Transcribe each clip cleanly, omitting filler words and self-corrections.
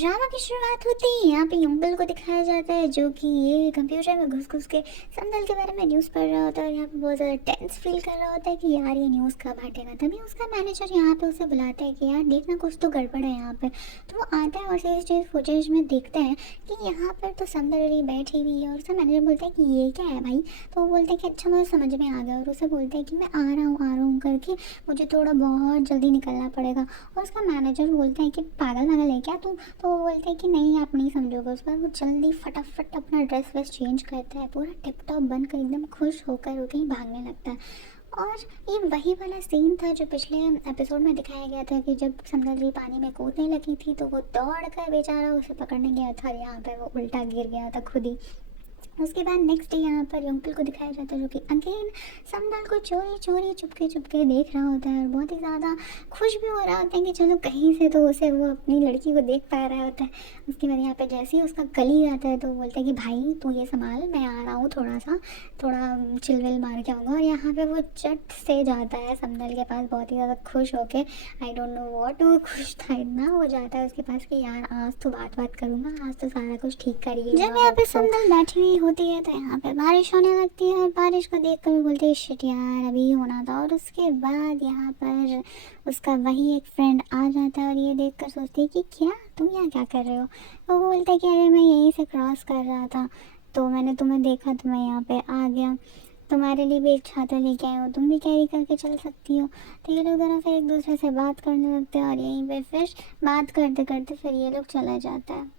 Drama की शुरुआत होते ही यहाँ पे युगल को दिखाया जाता है जो कि ये कंप्यूटर में घुस घुस के संदल के बारे में न्यूज़ पढ़ रहा होता है और यहाँ पे बहुत ज़्यादा टेंस फील कर रहा होता है कि यार ये न्यूज़ कब हटेगा। तभी उसका मैनेजर यहाँ पे उसे बुलाता है कि यार देखना कुछ तो गड़बड़ है यहाँ पे। तो वो आता है और सीसीटीवी फुटेज में देखते हैं कि यहाँ पर तो संदल रही बैठी हुई है और उसका मैनेजर बोलता है कि ये क्या है भाई। तो वो बोलते हैं कि अच्छा मुझे समझ में आ गया और उसे बोलते हैं कि मैं आ रहा हूँ करके मुझे थोड़ा बहुत जल्दी निकलना पड़ेगा। और उसका मैनेजर बोलता है कि पागल पागल है क्या तू। तो वो बोलते हैं कि नहीं आप नहीं समझोगे। उसके बाद वो जल्दी फटाफट अपना ड्रेस वेस चेंज करता है, पूरा टिप टॉप बनकर एकदम खुश होकर वो कहीं भागने लगता है। और ये वही वाला सीन था जो पिछले एपिसोड में दिखाया गया था कि जब समझ पानी में कूदने लगी थी तो वो दौड़ कर बेचारा उसे पकड़ने गया था और यहाँ पर वो उल्टा गिर गया था खुद ही। उसके बाद नेक्स्ट डे यहाँ पर अंकल को दिखाया जाता है जो कि अगेन समदल को चोरी चोरी चुपके चुपके देख रहा होता है और बहुत ही ज़्यादा खुश भी हो रहा होता है कि चलो कहीं से तो उसे वो अपनी लड़की को देख पा रहा होता है। उसके बाद यहाँ पे जैसे ही उसका कली आता है तो वो बोलता है कि भाई तू ये संभाल, मैं आ रहा हूँ, थोड़ा चिलविल मार के आऊँगा। और यहाँ पे वो चट से जाता है समदल के पास बहुत ही ज़्यादा खुश होके। आई डोंट नो वॉट, वो खुश था इतना। वो जाता है उसके पास कि यार आज तो बात करूँगा, आज तो सारा कुछ ठीक करिए। जब यहाँ पे समदल बैठी हुई होती है तो यहाँ पे बारिश होने लगती है और बारिश को देख कर बोलते हैं शिट यार अभी होना था। और उसके बाद यहाँ पर उसका वही एक फ्रेंड आ जाता है और ये देख कर सोचती है कि क्या तुम यहाँ क्या कर रहे हो। तो वो बोलता है कि अरे मैं यहीं से क्रॉस कर रहा था तो मैंने तुम्हें देखा तो मैं यहाँ पे आ गया, तुम्हारे लिए भी एक छाता लेके आए हो, तुम भी कैरी करके चल सकती हो। तो ये लोग दोनों फिर एक दूसरे से बात करने लगते हैं और यहीं पे फिर बात करते करते फिर ये लोग चला जाता है।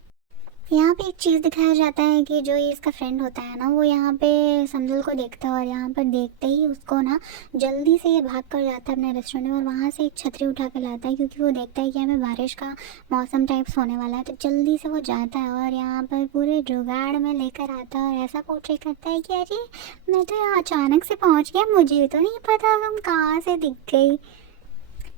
यहाँ पे एक चीज़ दिखाया जाता है कि जो ये इसका फ्रेंड होता है ना वो यहाँ पे समदल को देखता है और यहाँ पर देखते ही उसको ना जल्दी से ये भाग कर जाता है अपने रेस्टोरेंट में और वहाँ से एक छतरी उठा कर लाता है क्योंकि वो देखता है कि हमें बारिश का मौसम टाइप्स होने वाला है। तो जल्दी से वो जाता है और यहाँ पर पूरे जुगाड़ में लेकर आता है और ऐसा पोर्ट्रे करता है कि अरे मैं तो यहाँ अचानक से पहुँच गया, मुझे तो नहीं पता तुम कहाँ से दिख गई।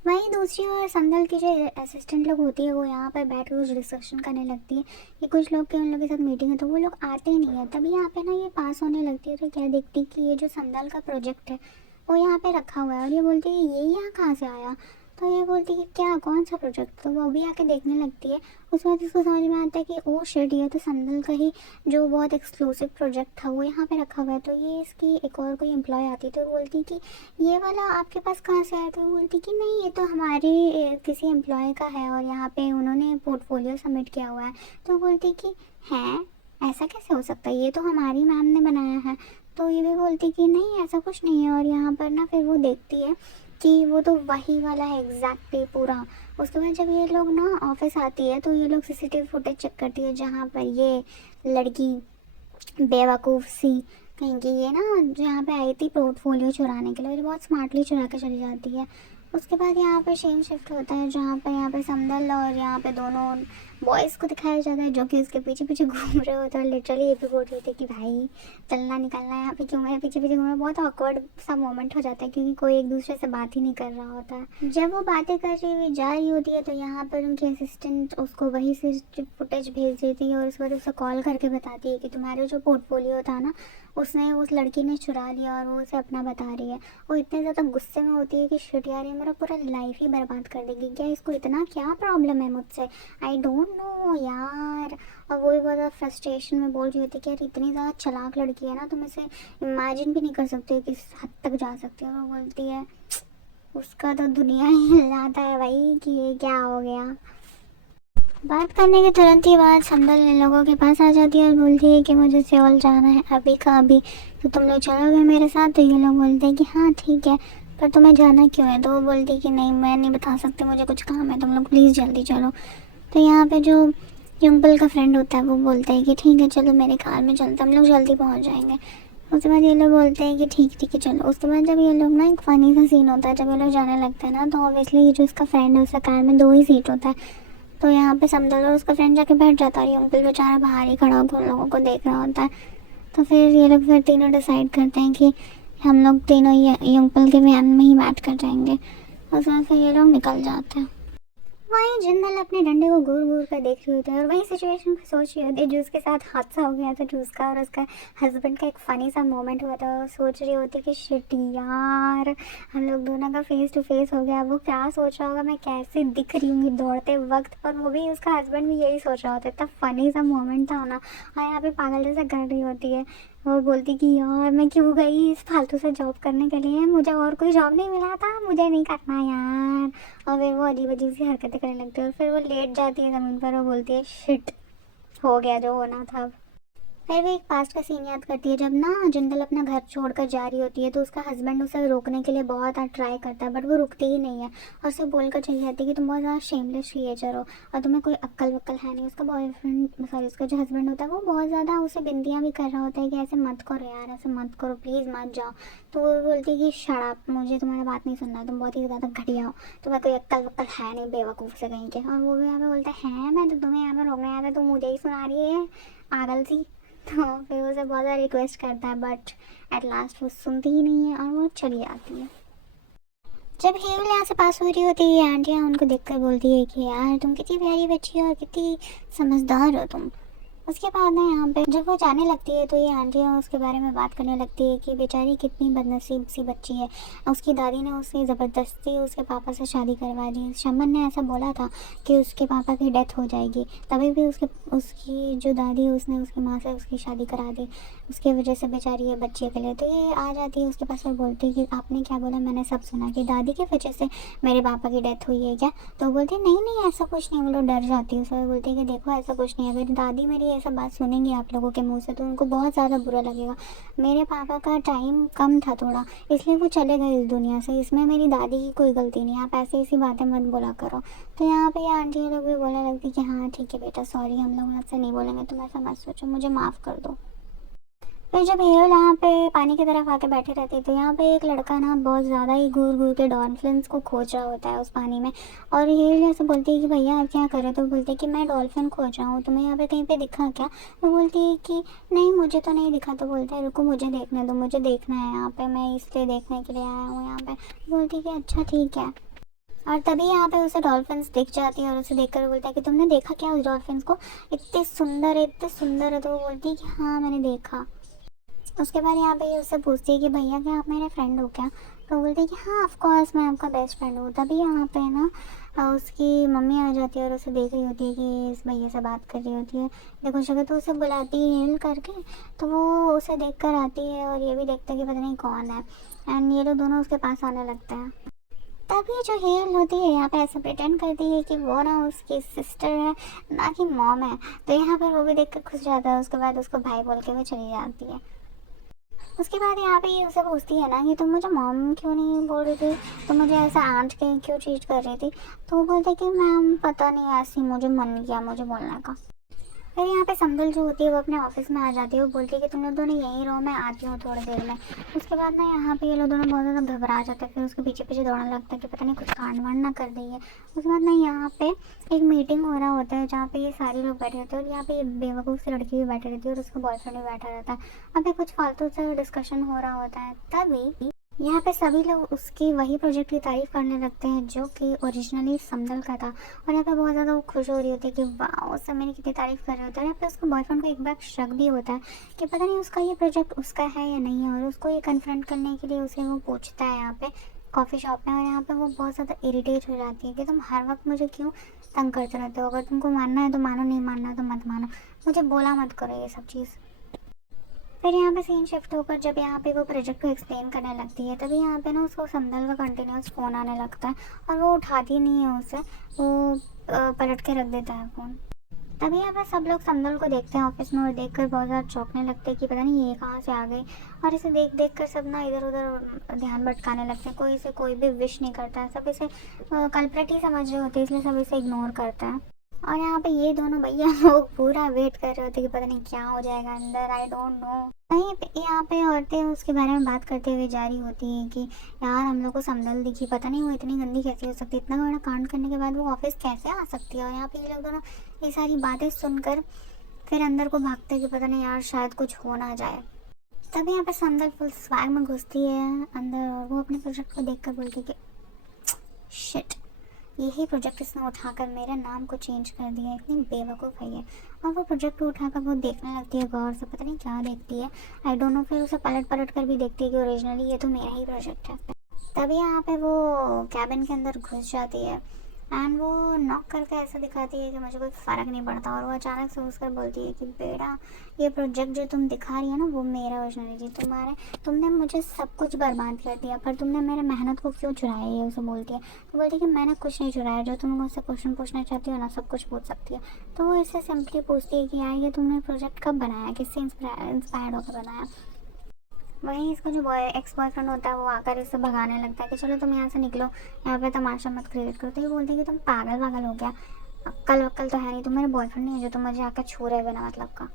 वहीं दूसरी ओर संदल की जो असिस्टेंट लोग होती है वो यहाँ पर बैठ कर कुछ डिस्कशन करने लगती है कि कुछ लोग के उन लोग के साथ मीटिंग है तो वो लोग आते ही नहीं है। तभी यहाँ पे ना ये पास होने लगती है तो क्या देखती कि ये जो संदल का प्रोजेक्ट है वो यहाँ पे रखा हुआ है और ये बोलती है ये यहाँ कहाँ से आया। तो ये बोलती है कि क्या कौन सा प्रोजेक्ट। तो वो भी आके देखने लगती है। उसके बाद इसको समझ में आता है कि ओ शिट ये तो संदल का ही जो बहुत एक्सक्लूसिव प्रोजेक्ट था वो यहाँ पे रखा हुआ है। तो ये इसकी एक और कोई एम्प्लॉय आती तो बोलती कि ये वाला आपके पास कहाँ से आया। तो वो बोलती कि नहीं ये तो हमारे किसी एम्प्लॉय का है और यहाँ पे उन्होंने पोर्टफोलियो सबमिट किया हुआ है। तो बोलती कि हैं ऐसा कैसे हो सकता है, ये तो हमारी मैम ने बनाया है। तो ये भी बोलती कि नहीं ऐसा कुछ नहीं है। और यहाँ पर ना फिर वो देखती है कि वो तो वही वाला है एग्जैक्टली पूरा। उसके बाद जब ये लोग ना ऑफिस आती है तो ये लोग सीसीटीवी फुटेज चेक करती है जहाँ पर ये लड़की बेवकूफ़ सी कहीं की ये ना जहाँ पे आई थी पोर्टफोलियो चुराने के लिए बहुत स्मार्टली चुरा के चली जाती है। उसके बाद यहाँ पे सीन शिफ्ट होता है जहाँ पे यहाँ पे समदल और यहाँ पे दोनों बॉयज़ को दिखाया जाता है जो कि उसके पीछे पीछे घूम रहे होते हैं। लिटरली ये भी बोल रहे थे कि भाई चलना निकलना है यहाँ पे क्यों मेरे पीछे पीछे घूम रहे। बहुत ऑकवर्ड सा मोमेंट हो जाता है क्योंकि कोई एक दूसरे से बात ही नहीं कर रहा होता है। जब वो बातें कर रही हुई जा रही होती है तो यहाँ पर उनकी असिस्टेंट उसको वही से फुटेज भेज देती है और उस पर उसे कॉल करके बताती है कि तुम्हारे जो पोर्टफोलियो था ना उसने उस लड़की ने चुरा लिया और वो उसे अपना बता रही है। वो इतने ज़्यादा गुस्से में होती है कि शिट यार ये मेरा पूरा लाइफ ही बर्बाद कर देगी, क्या इसको इतना क्या प्रॉब्लम है मुझसे, आई डोंट नो यार। और वो भी बहुत ज़्यादा फ्रस्ट्रेशन में बोल रही होती है कि यार इतनी ज़्यादा चालाक लड़की है ना तुम इसे इमेजिन भी नहीं कर सकते किस हद तक जा सकती है। और वो बोलती है उसका तो दुनिया ही हिल जाता है भाई कि ये क्या हो गया। बात करने के तुरंत ही बाद संदल इन लोगों के पास आ जाती है और बोलती है कि मुझे सियोल जाना है अभी का अभी, तो तुम लोग चलोगे मेरे साथ। तो ये लोग बोलते हैं कि हाँ ठीक है, पर तुम्हें जाना क्यों है। तो वो बोलती है कि नहीं मैं नहीं बता सकती, मुझे कुछ काम है, तुम लोग प्लीज़ जल्दी चलो। तो यहाँ पे जो युगल का फ्रेंड होता है वो बोलता है कि ठीक है चलो मेरे कार में चलते, हम लोग जल्दी पहुँच जाएंगे। उसके बाद ये लोग बोलते हैं कि ठीक है चलो। उसके बाद जब ये लोग ना एक फ़नी सा सीन होता है जब ये लोग जाने लगते हैं ना तो ऑब्वियसली जो इसका फ्रेंड है उसका कार में 2 ही सीट होता है। तो यहाँ पे समदल और उसका फ्रेंड जाके बैठ जाता है और अंकल बेचारा बाहर ही खड़ा होकर उन लोगों को देख रहा होता है। तो फिर ये लोग फिर तीनों डिसाइड करते हैं कि हम लोग तीनों ये अंकल के वैन में ही बैठ कर जाएंगे। और उसके बाद फिर ये लोग निकल जाते हैं। वहीं जिंदल अपने डंडे को घूर घूर कर देख रही होती है और वही सिचुएशन को सोच रही होती है जो उसके साथ हादसा हो गया था, जो उसका और उसका हस्बैंड का एक फ़नी सा मोमेंट हुआ था। वो सोच रही होती कि शिट यार, हम लोग दोनों का फेस टू फेस हो गया। वो क्या सोच रहा होगा, मैं कैसे दिख रही हूँगी दौड़ते वक्त, पर वो भी, उसका हस्बैंड भी यही सोच रहा होता है। इतना फ़नी सा मोमेंट था ना। और यहाँ पे पागल जैसा कर रही होती है और बोलती कि यार मैं क्यों गई इस फालतू से जॉब करने के लिए, मुझे और कोई जॉब नहीं मिला था, मुझे नहीं करना यार। और फिर वो अजीब अजीब सी हरकतें करने लगती है और फिर वो लेट जाती है ज़मीन पर और बोलती है शिट, हो गया जो होना था। फिर वो एक पास्ट का सीन याद करती है जब ना जिंदल अपना घर छोड़कर जा रही होती है तो उसका हस्बैंड उसे रोकने के लिए बहुत ट्राई करता है, बट वो रुकती ही नहीं है और उसे बोलकर चली जाती है कि तुम बहुत ज़्यादा शेमलेस क्रिएचर हो और तुम्हें कोई अक्ल वक्ल है नहीं। उसका बॉयफ्रेंड, सॉरी, उसका जो हस्बैंड होता है वो बहुत ज़्यादा उसे बिंदियाँ भी कर रहा होता है कि ऐसे मत करो यार, ऐसे मत करो, प्लीज़ मत जाओ। तो वो बोलती है कि शराब, मुझे तुम्हारा बात नहीं सुनना है, तुम बहुत ही ज़्यादा घटिया हो, तुम्हें कोई अक्ल वक्ल है नहीं, बेवकूफ़ से कहीं के। और वो भी यहाँ पे बोलता है मैं तो तुम्हें यहाँ पे रोकने आया था, तुम मुझे ही सुना रही है पागल सी। तो फिर उसे बहुत ज़्यादा रिक्वेस्ट करता है बट एट लास्ट वो सुनती ही नहीं है और वो चली जाती है। जब हेमल यहाँ से पास हो रही होती है आंटियाँ उनको देखकर बोलती है कि यार तुम कितनी प्यारी बच्ची हो और कितनी समझदार हो तुम। उसके बाद ना यहाँ पे जब वो जाने लगती है तो ये आंटियाँ उसके बारे में बात करने लगती है कि बेचारी कितनी बदनसीब सी बच्ची है, उसकी दादी ने उसे ज़बरदस्ती उसके पापा से शादी करवा दी। शमन ने ऐसा बोला था कि उसके पापा की डेथ हो जाएगी, तभी भी उसकी जो दादी है उसने उसकी माँ से उसकी शादी करा दी, उसकी वजह से बेचारी ये बच्चे के लिए। तो ये आ जाती है उसके पास और बोलती है कि आपने क्या बोला, मैंने सब सुना कि दादी की वजह से मेरे पापा की डेथ हुई है क्या। तो बोलती है नहीं नहीं ऐसा कुछ नहीं। वो लोग डर जाती है उससे, बोलती है कि देखो ऐसा कुछ नहीं है, अगर दादी मेरी ये सब बात सुनेंगी आप लोगों के मुंह से तो उनको बहुत ज़्यादा बुरा लगेगा। मेरे पापा का टाइम कम था थोड़ा, इसलिए वो चले गए इस दुनिया से, इसमें मेरी दादी की कोई गलती नहीं है, आप ऐसी ऐसी बातें मत बोला करो। तो यहाँ पे आंटी लोग भी बोलने लगती कि हाँ ठीक है बेटा, सॉरी, हम लोग आपसे नहीं बोलेंगे, तुम ऐसा मत सोचो, मुझे माफ़ कर दो। फिर जब हेयल यहाँ पे पानी की तरफ आके बैठे रहते तो यहाँ पे एक लड़का ना बहुत ज़्यादा ही घूर घूर के डॉल्फिन्स को खोज रहा होता है उस पानी में। और हेयल ऐसे बोलती है कि भैया आप क्या कर रहे हो। तो बोलते हैं कि मैं डॉल्फिन खोज रहा हूँ, तुम्हें यहाँ पे कहीं पे दिखा क्या। तो बोलती है कि नहीं मुझे तो नहीं दिखा। तो बोलते हैं रुको मुझे देखने दो, मुझे देखना है यहाँ पे, मैं इसलिए देखने के लिए आया हूँ यहाँ पे। बोलती है कि अच्छा ठीक है। और तभी यहाँ पे उसे डॉल्फिन्स दिख जाती है और उसे देखकर बोलता है कि तुमने देखा क्या उस डॉल्फिन्स को, इतने सुंदर है इतने सुंदर है। तो वो बोलती है कि हाँ मैंने देखा। उसके बाद यहाँ पे ये उससे पूछती है कि भैया क्या आप मेरे फ्रेंड हो क्या। तो बोलते हैं कि हाँ ऑफ कोर्स मैं आपका बेस्ट फ्रेंड हूँ। तभी यहाँ पे ना उसकी मम्मी आ जाती है और उसे देख रही होती है कि इस भैया से बात कर रही होती है। देखो शक्ल तो उसे बुलाती है हेल करके, तो वो उसे देख कर आती है और ये भी देखता है कि पता नहीं कौन है। एंड ये लोग दोनों उसके पास आने लगते हैं। तभी जो हेल होती है यहाँ पे ऐसे प्रिटेंड करती है कि वो ना उसकी सिस्टर है ना कि मॉम है। तो यहाँ पर वो भी देख कर खुश जाता है। उसके बाद उसको भाई बोल के वो चली जाती है। उसके बाद यहाँ पे ये उसे पूछती है ना कि तुम मुझे मॉम क्यों नहीं बोल रही थी, तुम मुझे ऐसा आंट के क्यों ट्रीट कर रही थी। तो वो बोलते कि मैम पता नहीं ऐसे ही मुझे मन किया मुझे बोलने का। फिर यहाँ पे संदल जो होती है वो अपने ऑफिस में आ जाती है। वो बोलती है कि तुम लोग दोनों यहीं रहो, मैं आती हूँ थोड़ी देर में। उसके बाद ना यहाँ पे ये लोग दोनों बहुत ज़्यादा घबरा जाते हैं। फिर उसके पीछे पीछे दौड़ने लगता है कि पता नहीं कुछ कांड वांड ना कर दी है। उसके बाद ना यहाँ पे एक मीटिंग हो रहा होता है जहाँ पे ये सारे लोग बैठे रहते हैं और यहाँ पे ये बेवकूफ़ सी लड़की भी बैठी रहती है और उसका बॉयफ्रेंड भी बैठा रहता है। वहाँ पे कुछ फालतू से डिस्कशन हो रहा होता है। तभी यहाँ पे सभी लोग उसकी वही प्रोजेक्ट की तारीफ करने लगते हैं जो कि ओरिजिनली समदल का था। और यहाँ पे बहुत ज़्यादा वो खुश हो रही होती है कि वाह सब मेरी कितनी तारीफ कर रहे होते हैं। यहाँ पे उसके बॉयफ्रेंड को एक बार शक भी होता है कि पता नहीं उसका ये प्रोजेक्ट उसका है या नहीं है। और उसको ये कन्फ्रंट करने के लिए उसे वो पूछता है यहाँ पे कॉफ़ी शॉप में। और यहाँ पे वो बहुत ज़्यादा इरिटेट हो जाती है कि तुम हर वक्त मुझे क्यों तंग करते रहते हो, अगर तुमको मानना है तो मानो, नहीं मानना है तो मत मानो, मुझे बोला मत करो ये सब चीज़। फिर यहाँ पे सीन शिफ्ट होकर जब यहाँ पे वो प्रोजेक्ट को एक्सप्लेन करने लगती है तभी यहाँ पे ना उसको संदल का कंटिन्यूस फ़ोन आने लगता है और वो उठाती नहीं है उसे, वो पलट के रख देता है फ़ोन। तभी यहाँ पे सब लोग संदल को देखते हैं ऑफिस में और देखकर बहुत ज़्यादा चौंकने लगते हैं कि पता नहीं ये कहाँ से आ गई। और इसे देख देख कर सब ना इधर उधर ध्यान भटकाने लगते हैं, कोई इसे कोई भी विश नहीं करता है, सब इसे कल्प्रिट ही समझ रहे होते हैं, इसलिए सब इसे इग्नोर करते हैं। और यहाँ पे ये दोनों भैया लोग पूरा वेट कर रहे होते कि पता नहीं क्या हो जाएगा अंदर, आई डोंट नो। वहीं पे यहाँ पे औरतें उसके बारे में बात करते हुए जा रही होती है कि यार हम लोग को समदल दिखी, पता नहीं वो इतनी गंदी कैसी हो सकती है, इतना बड़ा कांड करने के बाद वो ऑफिस कैसे आ सकती है। और यहाँ पे ये लोग दोनों ये सारी बातें सुनकर फिर अंदर को भागते कि पता नहीं यार शायद कुछ हो ना जाए। तभी यहाँ पे समदल फुल स्वैग में घुसती है अंदर और वो अपने प्रोजेक्ट को देख कर बोलती कि शिट, यही प्रोजेक्ट इसने उठाकर मेरे नाम को चेंज कर दिया, इतनी बेवकूफ़ है ये। और वो प्रोजेक्ट उठाकर वो देखने लगती है गौर से, पता नहीं क्या देखती है, आई डोंट नो। फिर उसे पलट पलट कर भी देखती है कि ओरिजिनली ये तो मेरा ही प्रोजेक्ट है। तभी यहाँ पे वो कैबिन के अंदर घुस जाती है एंड वो नॉक करके ऐसा दिखाती है कि मुझे कोई फ़र्क नहीं पड़ता। और वो अचानक से उसकर बोलती है कि बेटा, ये प्रोजेक्ट जो तुम दिखा रही है ना, वो मेरा ओरिजिनली तुमने मुझे सब कुछ बर्बाद कर दिया, पर तुमने मेरे मेहनत को क्यों चुराया, ये उसे बोलती है। तो बोलती है कि मैंने कुछ नहीं चुराया, जो तुम मुझसे क्वेश्चन पूछना चाहती हो ना, सब कुछ पूछ सकती है। तो वो इससे सिंपली पूछती है कि यार ये तुमने प्रोजेक्ट कब बनाया, किससे इंस्पायर्ड होकर बनाया। वहीं इसका जो एक्स बॉयफ्रेंड होता है वो आकर इससे भगाने लगता है कि चलो तुम यहाँ से निकलो, यहाँ पे तमाशा मत क्रिएट करो। तो ये बोलते हैं कि तुम पागल वागल हो गया, अक्ल वक्ल तो है नहीं, तुम मेरे बॉयफ्रेंड नहीं है जो तुम मुझे आकर छू रहे बिना मतलब का।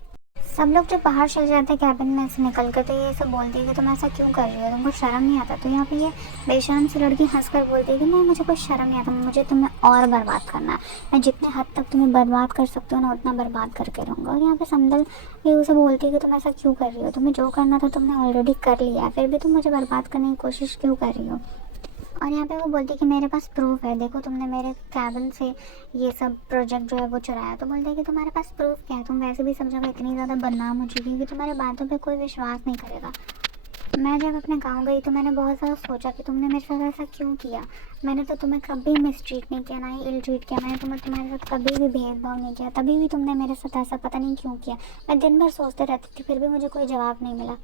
सब लोग जब बाहर चले जाते हैं कैबिन में से निकल कर, तो ये सब बोलती है कि तुम ऐसा क्यों कर रही हो, तुमको शर्म नहीं आता। तो यहाँ पे ये बेशर्म सी लड़की हंस कर बोलती है कि नहीं, मुझे कोई शर्म नहीं आता, मुझे तुम्हें और बर्बाद करना है, मैं जितने हद तक तुम्हें बर्बाद कर सकती हूँ ना, उतना बर्बाद करके रहूँगा। और यहाँ पे समदल ये उसे बोलती है कि तुम ऐसा क्यों कर रही हो, तुम्हें जो करना था तुमने ऑलरेडी कर लिया है, फिर भी तुम मुझे बर्बाद करने की कोशिश क्यों कर रही हो। और यहाँ पे वो बोलती है कि मेरे पास प्रूफ है, देखो तुमने मेरे कैबिन से ये सब प्रोजेक्ट जो है वो चुराया। तो बोलते हैं कि तुम्हारे पास प्रूफ क्या है, तुम वैसे भी सब जगह इतनी ज़्यादा बदनाम हो चुकी है कि तुम्हारे बातों पे कोई विश्वास नहीं करेगा। मैं जब अपने गांव गई तो मैंने बहुत ज़्यादा सोचा कि तुमने मेरे साथ ऐसा क्यों किया। मैंने तो तुम्हें कभी मिसट्रीट नहीं किया, ना ही इल ट्रीट किया, मैंने तुम्हारे साथ कभी भी भेदभाव नहीं किया, तभी भी तुमने मेरे साथ ऐसा पता नहीं क्यों किया। मैं दिन भर सोचते रहती थी, फिर भी मुझे कोई जवाब नहीं मिला।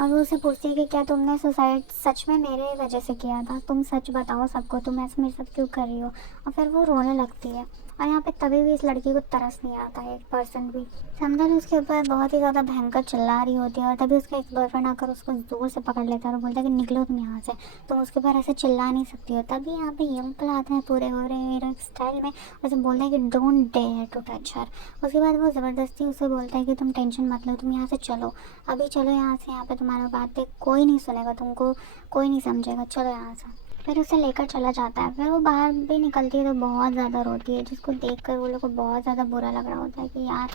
और वो उसे पूछती है कि क्या तुमने सुसाइड सच में मेरे वजह से किया था, तुम सच बताओ सबको, तुम ऐसे मेरे साथ क्यों कर रही हो। और फिर वो रोने लगती है। और यहाँ पे तभी भी इस लड़की को तरस नहीं आता है 1% भी। समझा उसके ऊपर बहुत ही ज़्यादा भयंकर चिल्ला रही होती है, और तभी उसका एक बॉयफ्रेंड आकर उसको जोर से पकड़ लेता है और बोलता है कि निकलो तुम यहाँ से, तुम उसके ऊपर ऐसे चिल्ला नहीं सकती हो। तभी यहाँ पे यंग अंकल आते हैं पूरे हो रहे हीरोइक स्टाइल में, उसे बोलते हैं कि don't dare to touch her. उसके बाद वो ज़बरदस्ती उसे बोलता है कि तुम टेंशन मत लो, तुम यहाँ से चलो, अभी चलो यहाँ से, यहाँ पे तुम्हारा बातें कोई नहीं सुनेगा, तुमको कोई नहीं समझेगा, चलो यहाँ से। फिर उसे लेकर चला जाता है। फिर वो बाहर भी निकलती है तो बहुत ज़्यादा रोती है, जिसको देखकर वो लोग को बहुत ज़्यादा बुरा लग रहा होता है कि यार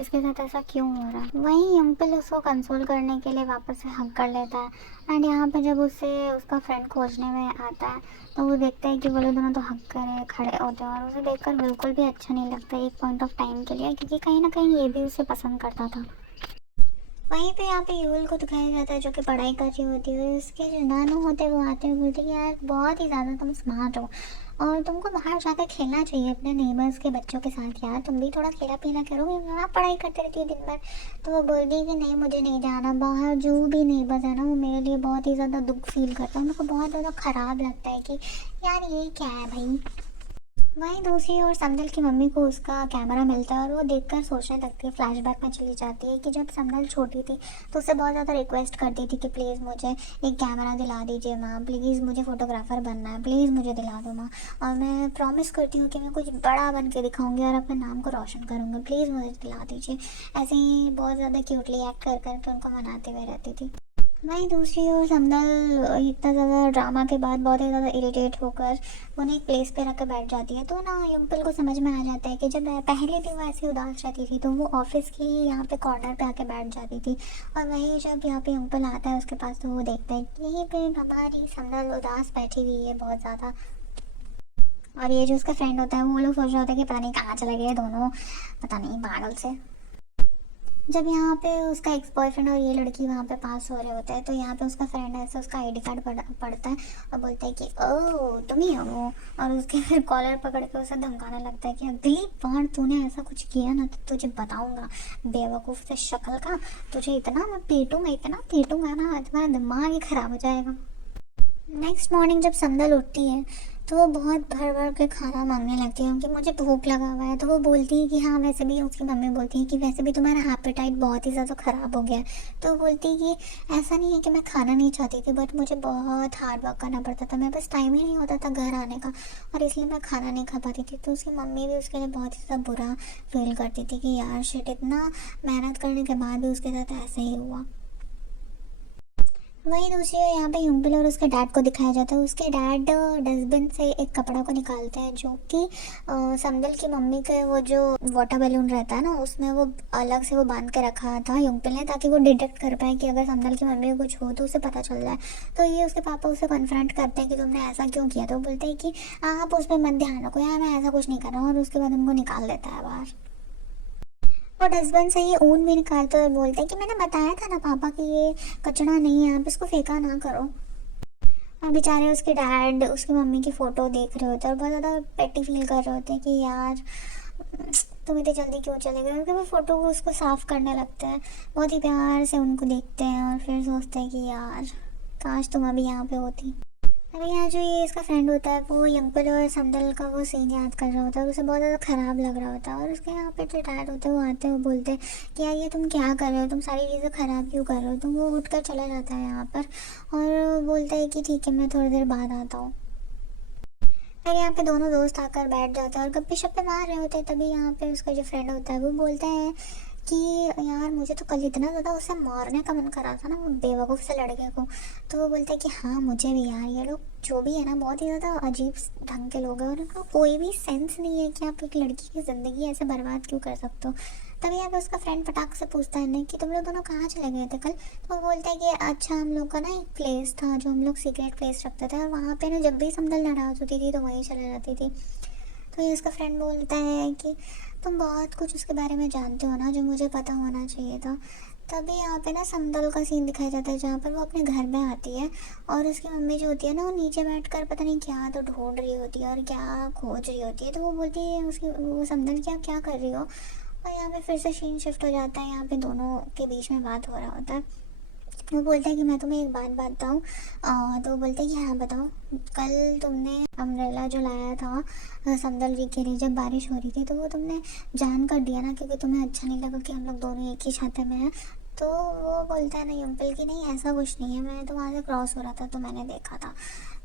इसके साथ ऐसा क्यों हो रहा है। वहीं यंगपिल उसको कंसोल करने के लिए वापस से हक कर लेता है। एंड यहाँ पे जब उसे उसका फ्रेंड खोजने में आता है तो वो देखता है कि वो लोग दोनों तो हक करे खड़े होते हैं, और उसे देखकर बिल्कुल भी अच्छा नहीं लगता एक पॉइंट ऑफ टाइम के लिए, क्योंकि कहीं ना कहीं ये भी उसे पसंद करता था। वहीं पे यहाँ पे यूल को दिखाया जाता है जो कि पढ़ाई कर रही होती है। उसके जो नानू होते हैं वो आते हैं, बोलते हैं कि यार बहुत ही ज़्यादा तुम स्मार्ट हो और तुमको बाहर जाकर खेलना चाहिए अपने नेबर्स के बच्चों के साथ, यार तुम भी थोड़ा खेला पीला करो, यहाँ पढ़ाई करते रहती है दिन भर। तो वो बोलती है कि नहीं, मुझे नहीं जाना बाहर, जो भी नेबर्स है ना वो मेरे लिए बहुत ही ज़्यादा दुख फील करता है, मेरे को बहुत ज़्यादा ख़राब लगता है कि यार ये क्या है भाई। वहीं दूसरी ओर समदल की मम्मी को उसका कैमरा मिलता है और वो देखकर सोचने लगती है, फ्लैशबैक में चली जाती है कि जब समदल छोटी थी तो उससे बहुत ज़्यादा रिक्वेस्ट करती थी कि प्लीज़ मुझे एक कैमरा दिला दीजिए माँ, प्लीज़ मुझे फ़ोटोग्राफ़र बनना है, प्लीज़ मुझे दिला दो माँ, और मैं प्रॉमिस करती हूँ कि मैं कुछ बड़ा बन के दिखाऊंगी और अपने नाम को रोशन करूँगी, प्लीज़ मुझे दिला दीजिए। ऐसे ही बहुत ज़्यादा क्यूटली एक्ट कर करके उनको मनाते हुए रहती थी। वहीं दूसरी ओर समदल इतना ज़्यादा ड्रामा के बाद बहुत ही ज़्यादा इरिटेट होकर उन्हें एक प्लेस पे रख कर बैठ जाती है। तो ना युगपल को समझ में आ जाता है कि जब पहले भी वो ऐसी उदास रहती थी तो वो ऑफिस की ही यहाँ पे कॉर्नर पे आके बैठ जाती थी, और वहीं जब यहाँ पे युगपल आता है उसके पास तो वो देखता है कि यहीं पे हमारी समदल उदास बैठी हुई है बहुत ज़्यादा। और ये जो उसका फ्रेंड होता है वो लोग सोच रहे होते हैं कि पता नहीं कहाँ चले गए दोनों, पता नहीं पागल से। जब यहाँ पे उसका एक्स बॉयफ्रेंड और ये लड़की वहाँ पे पास हो रहे होते हैं तो यहाँ पे उसका फ्रेंड ऐसे उसका आईडी कार्ड पढ़ता है और बोलता है कि ओह तुम ही हो, और उसके फिर कॉलर पकड़ के उसे धमकाने लगता है कि अगली बार तूने ऐसा कुछ किया ना तो तुझे बताऊंगा बेवकूफ़ से शक्ल का, तुझे इतना मैं इतना पीटूंगा ना तुम्हारा दिमाग ही ख़राब हो जाएगा। नेक्स्ट मॉर्निंग जब संदल उठती है तो वो बहुत भर भर के खाना मांगने लगती है कि मुझे भूख लगा हुआ है। तो वो बोलती है कि हाँ वैसे भी, उसकी मम्मी बोलती है कि वैसे भी तुम्हारा एपेटाइट बहुत ही ज़्यादा ख़राब हो गया है। तो वो बोलती है कि ऐसा नहीं है कि मैं खाना नहीं चाहती थी, बट मुझे बहुत हार्ड वर्क करना पड़ता था, मेरे पास टाइम ही नहीं होता था घर आने का, और इसलिए मैं खाना नहीं खा पाती थी। तो उसकी मम्मी भी उसके लिए बहुत ही ज़्यादा बुरा फील करती थी कि यार शिट, इतना मेहनत करने के बाद भी उसके साथ ऐसे ही हुआ। वहीं दूसरी ओर यहाँ पे युंगबिल और उसके डैड को दिखाया जाता है। उसके डैड डस्टबिन से एक कपड़ा को निकालते हैं जो कि समदल की मम्मी के वो जो वाटर बैलून रहता है ना उसमें वो अलग से वो बांध के रखा था युंगबिल ने, ताकि वो डिटेक्ट कर पाए कि अगर समदल की मम्मी को कुछ हो तो उसे पता चल जाए। तो ये उसके पापा उसे कन्फ्रंट करते हैं कि तुमने ऐसा क्यों किया। तो वो बोलते हैं कि आप उस पर मत ध्यान रखो यार, मैं ऐसा कुछ नहीं कर रहा हूँ, और उसके बाद उनको निकाल देता है बाहर। वो डस्टबिन से ही ऊन भी निकालते हुए बोलते हैं कि मैंने बताया था ना पापा कि ये कचरा नहीं है, आप इसको फेंका ना करो। और बेचारे उसके डैड उसकी मम्मी की फ़ोटो देख रहे होते हैं और बहुत ज़्यादा पेटी फील कर रहे होते हैं कि यार तुम इतनी जल्दी क्यों चले गए। उनके वो फ़ोटो को उसको साफ़ करने लगते हैं, बहुत ही प्यार से उनको देखते हैं और फिर सोचते हैं कि यार काश तुम अभी यहाँ पे होती। अभी यहाँ जो ये इसका फ्रेंड होता है वो यंगपुल और संदल का वो सीन याद कर रहा होता है और उसे बहुत ज़्यादा ख़राब लग रहा होता है। और उसके यहाँ पे जो डैड होते हैं वो आते हैं, वो बोलते हैं कि यार ये तुम क्या कर रहे हो, तुम सारी चीज़ें ख़राब क्यों कर रहे हो। तो वो उठ कर चला जाता है यहाँ पर और बोलता है कि ठीक है मैं थोड़ी देर बाद आता हूँ। फिर यहाँ पे दोनों दोस्त आकर बैठ जाते हैं और गप्पे शप्पे मार रहे होते हैं। तभी यहाँ पे उसका जो फ्रेंड होता है वो बोलता है कि यार मुझे तो कल इतना ज़्यादा उसे मारने का मन कर रहा था ना, वो बेवकूफ़ से लड़के को। तो वो बोलता है कि हाँ मुझे भी यार, ये लोग जो भी है ना बहुत ही ज़्यादा अजीब ढंग के लोग हैं और उनका कोई भी सेंस नहीं है कि आप एक लड़की की ज़िंदगी ऐसे बर्बाद क्यों कर सकते हो। तभी यहाँ पे उसका फ्रेंड फटाक से पूछता है ना कि तुम लोग दोनों कहाँ चले गए थे कल। तो वो बोलता है कि अच्छा हम लोग का ना एक प्लेस था जो हम लोग सीक्रेट प्लेस रखते थे और वहाँ पे ना जब भी समदल नाराज़ होती थी तो वहीं चले जाती थी। तो ये उसका फ्रेंड बोलता है कि तुम बहुत कुछ उसके बारे में जानते हो ना जो मुझे पता होना चाहिए था। तभी यहाँ पे ना समदल का सीन दिखाया जाता है जहाँ पर वो अपने घर में आती है और उसकी मम्मी जो होती है ना वो नीचे बैठकर पता नहीं क्या तो ढूंढ रही होती है और क्या खोज रही होती है। तो वो बोलती है उसकी वो समदल क्या क्या कर रही हो। और यहाँ पे फिर से सीन शिफ्ट हो जाता है, यहाँ पे दोनों के बीच में बात हो रहा होता है। वो बोलता है कि मैं तुम्हें एक बात बताऊँ। तो वो बोलते हैं कि हाँ बताओ। कल तुमने अम्ब्रेला जो लाया था समदल जी के लिए जब बारिश हो रही थी तो वो तुमने जान कर दिया ना, क्योंकि तुम्हें अच्छा नहीं लगा कि हम लोग दोनों एक ही छाते में हैं। तो वो बोलता है ना युम्पल की नहीं ऐसा कुछ नहीं है, मैं तो वहाँ से क्रॉस हो रहा था तो मैंने देखा था।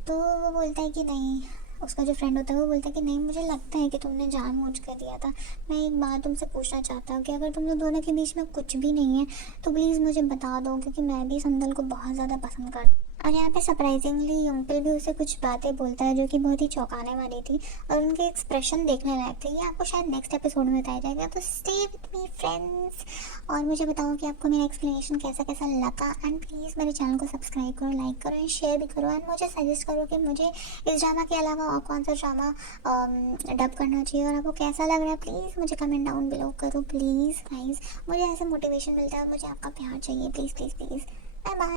तो वो बोलता है कि नहीं, उसका जो फ्रेंड होता है वो बोलता है कि नहीं मुझे लगता है कि तुमने जानबूझ कर दिया था। मैं एक बात तुमसे पूछना चाहता हूँ कि अगर तुम लोग दोनों के बीच में कुछ भी नहीं है तो प्लीज़ मुझे बता दो, क्योंकि मैं भी संदल को बहुत ज़्यादा पसंद करती हूँ। और यहाँ पे सरप्राइजिंगली युम्पल भी उसे कुछ बातें बोलता है जो कि बहुत ही चौंकाने वाली थी और उनके एक्सप्रेशन देखने लायक थे। ये आपको शायद नेक्स्ट एपिसोड में बताया जाएगा, तो स्टे विथ मी फ्रेंड्स। और मुझे बताओ कि आपको मेरा एक्सप्लेनेशन कैसा कैसा लगा एंड प्लीज़ मेरे चैनल को सब्सक्राइब करो, लाइक करो एंड शेयर भी करो एंड मुझे सजेस्ट करो कि मुझे इस ड्रामा के अलावा और कौन सा ड्रामा डब करना चाहिए और आपको कैसा लग रहा है। प्लीज़ मुझे कमेंट डाउन बिलो करो प्लीज़ गाइस, मुझे ऐसे मोटिवेशन मिलता है और मुझे आपका प्यार चाहिए। Please please please. Bye bye.